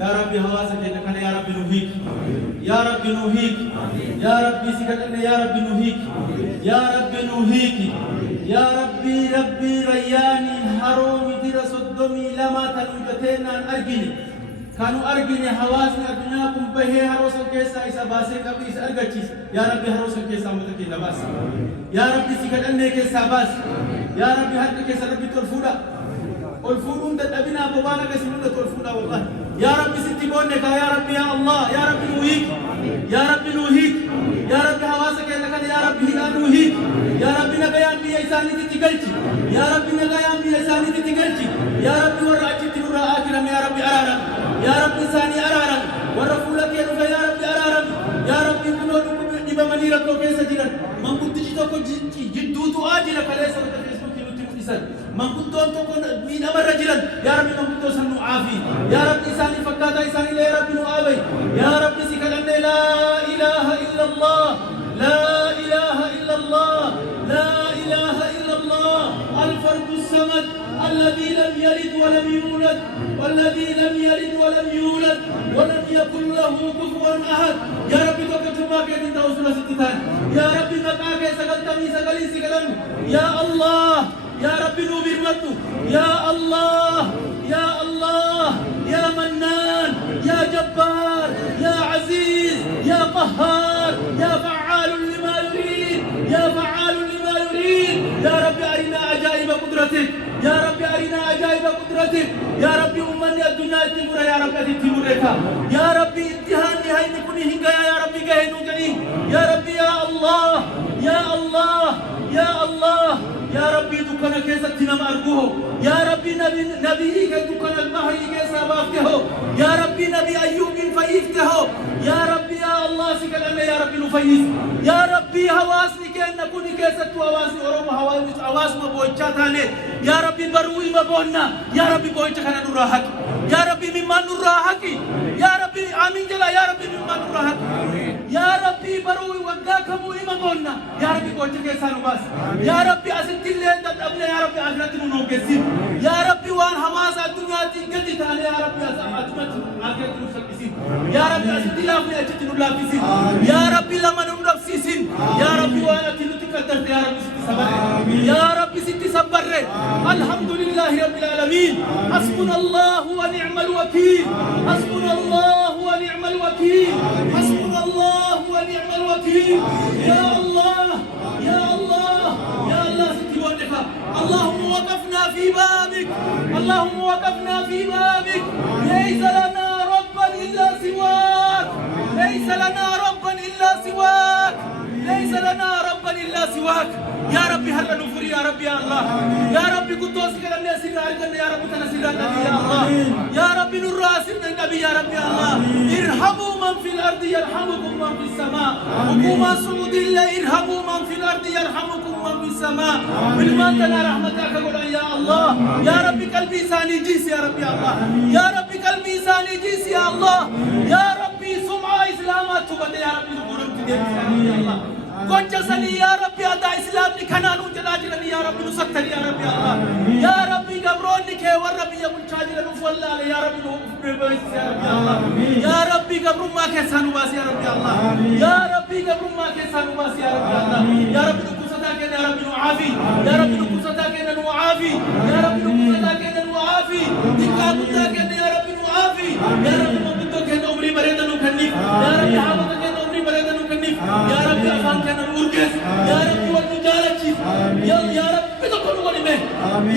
يا ربي هواسك إنك يا ربي نهيك يا ربي نهيك يا ربي سكتنا يا ربي نهيك يا ربي نهيك يا ربي ربي رياني حرومي ترى صدمي لما تنوجتين عن أرجني كانوا أرجني حواسنا دنياكم به هروس الكيسة إسا باسي قبل إسا أرجتيس يا ربي هروس الكيسة متكين باس يا ربي سكتنا كيسة باس يا ربي هل كيسة ربي تلفودا والفودون تتبنا بوانا كسمون تلفودا والله يا ربي ستبونك يا ربي يا الله يا ربي نوهيك يا ربي نوهيك يا ربي حواسك إنك يا ربي هنا نوهيك يا ربي نقيان بي إساني تتقلتي يا ربي نقيان بي إساني تتقلتي يا ربي ورعجت نورا آكرم يا ربي أرارم يا ربي إساني أرارم ورفولك ينفى يا ربي أرارم يا ربي كنون إبا منيرك وكيسا جيران من كنت جيتوك جدوتو آجلك ليس لك فيسبوك يلوتي مقصد من كنت أنتوكم مين أمر رجلا يا ربي من كنت سنو عافي يا ربي إساني فكاتا إساني لا يا ربي نؤابي يا ربي سكالن لا إله إلا الله لا إله إلا الله لا إله إلا الله الفرد الصمد الذي لم يلد ولم يولد والذي لم يلد ولم يولد ولم يكن له كفوا أحد يا ربي توكلتما كيدين توصل ستتان يا ربي مكاك سكلتمي سكلي سكلن يا الله يا ربي نوبر مدو يا الله يا الله يا منان يا جبار يا عزيز يا قهار يا فعال لما يريد يا فعال لما يريد يا ربي أرنا عجائب قدرتك يا ربي أرنا عجائب قدرتك يا ربي أمني الدنيا تمر يا ربي تمرك يا ربي اتهان نهاية نكوني هنگا يا ربي كهنو جنين يا ربي يا الله يا الله يا الله يا ربي دكنا كيسا تنام أرجوه يا ربي نبي دكنا البحر كيسا بافته يا ربي نبي أيوب فيفته يا ربي يا الله سكلنا يا ربي نفيس يا ربي هواسني كأن نكون كيسا تو هواسني أروم هواس ما بوجات عليه يا ربي بروي ما بونا يا ربي بوجت خنا نراحك يا ربي مما نراحك يا ربي آمين جلا يا ربي مما نراحك يا ربي بروي وقاك مو إما بونا يا ربي بوجت كيسا نباس يا ربي أسنتي اللي أبنى يا ربي أجرت منوكسين يا ربي وان حماس الدنيا تنقل تعالى يا ربي أجمت أجرت نفسين يا ربي أسنتي لا في أجت نلا فيسين يا ربي لما نفسين يا ربي وانا تلتك قدرت يا ربي ستي صبر يا ربي ستي صبر الحمد لله رب العالمين حسبنا الله ونعم الوكيل حسبنا الله ونعم الوكيل حسبنا الله ونعم الوكيل يا الله يا الله يا الله ستي ونفا اللهم وقفنا في بابك اللهم وقفنا في بابك ليس لنا ربا إلا سواك ليس لنا ربا إلا سواك ليس لنا ربا إلا سواك يا ربي هل نفر يا ربي يا الله يا ربي قدوس كلام يا سيدنا الجنة يا ربي تنسير النبي يا الله يا ربي نور راسنا النبي يا ربي يا الله ارحموا من في الأرض يرحمكم من في السماء حكومة سعود الله ارحموا من في الأرض يرحمكم من في السماء بالمنتنا رحمتك قل يا الله يا ربي قلبي ساني جيس يا ربي يا الله يا ربي قلبي ساني جيس يا الله يا ربي سمعة إسلامات تبدأ يا ربي نقولون تدير يا الله قد سني يا ربي أدا إسلام نكنانو جلاجلني يا ربي نسكتني يا ربي الله يا ربي قبروني كي وربي يا منشاجل نفولا يا ربي نوفر يا ربي الله يا ربي قبر ما كسانو باس يا ربي الله يا ربي قبر ما كسانو باس يا ربي الله يا ربي نكوستا كنا يا ربي نعافي يا ربي نكوستا كنا نعافي يا ربي نكوستا كنا نعافي تكابتا كنا يا ربي نعافي يا ربي مبتو كنا عمري مريدا نكني يا ربي حافظ كنا عمري مريدا نكني يا ربي أفان كنا نورجس يا ربي والمجالة يا ربي تكون ولمه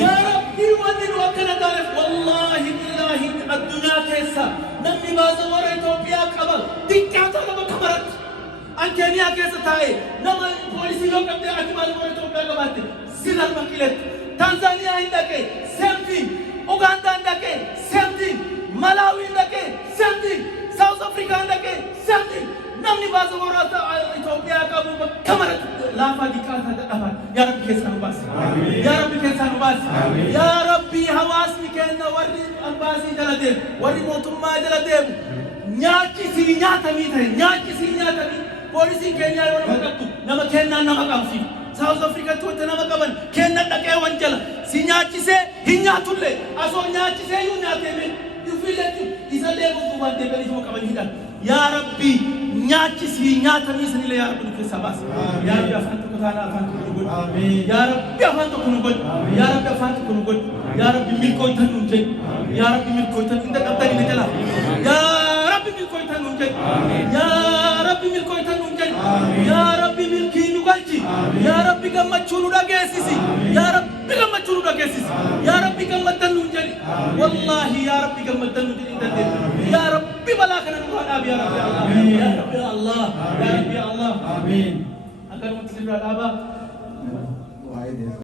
يا ربي ودين وكنا تعرف والله بالله الدنيا كيسا نمي بازا ورا إثيوبيا قبل دكاتا لما كمرت أن كينيا كيسا تاي نما بوليسي لو كمدي أجمال ورا إثيوبيا قبل سينال مكيلت تنزانيا عندك سيمتين أوغندا عندك سيمتين ملاوي عندك سيمتين ساوث أفريقيا عندك سيمتين نمني باز ورا إثيوبيا كابو كمرت لا فاديكاتا دابا يا رب كيسان باس يا رب كيسان باس يا ربي حواسني كأن وري أمباسي جلدي وري موتوما جلدي نياكي سينياتا ميته نياكي سينياتا مي بوليسي كينيا يورا مكتو نما كيننا نما كامسي ساوث أفريقيا توت نما كمان كيننا دكيا وانجلا سينياكي سه هنياتولي أسو نياكي سه يونياتي مي يفيلتي إذا ليبو afaan deebi'anii suma qabanii hidhan yaa rabbi nyaachisii nyaatamii sanillee yaa rabbi nu keessaa baasi yaa rabbi afaan tokko taanaa afaan tokko nu godhi yaa rabbi afaan tokko nu godhi yaa rabbi afaan tokko nu godhi yaa rabbi milkooytan nuun jedhi yaa rabbi milkooytan inda qabdanii na jala yaa rabbi milkooytan nuun jedhi yaa rabbi milkooytan nuun jedhi yaa rabbi milkii nu galchi yaa rabbi gammachuu nu dhageessisi yaa rabbi gammachuu nu dhageessisi yaa rabbi gammaddan nuun jedhi wallaahi yaa rabbi gammaddan nuun jedhi dandeenya yaa rabbi balaa kana nu dhaab yaa rabbi Allah ya Rabbi Allah amin akan mesti berada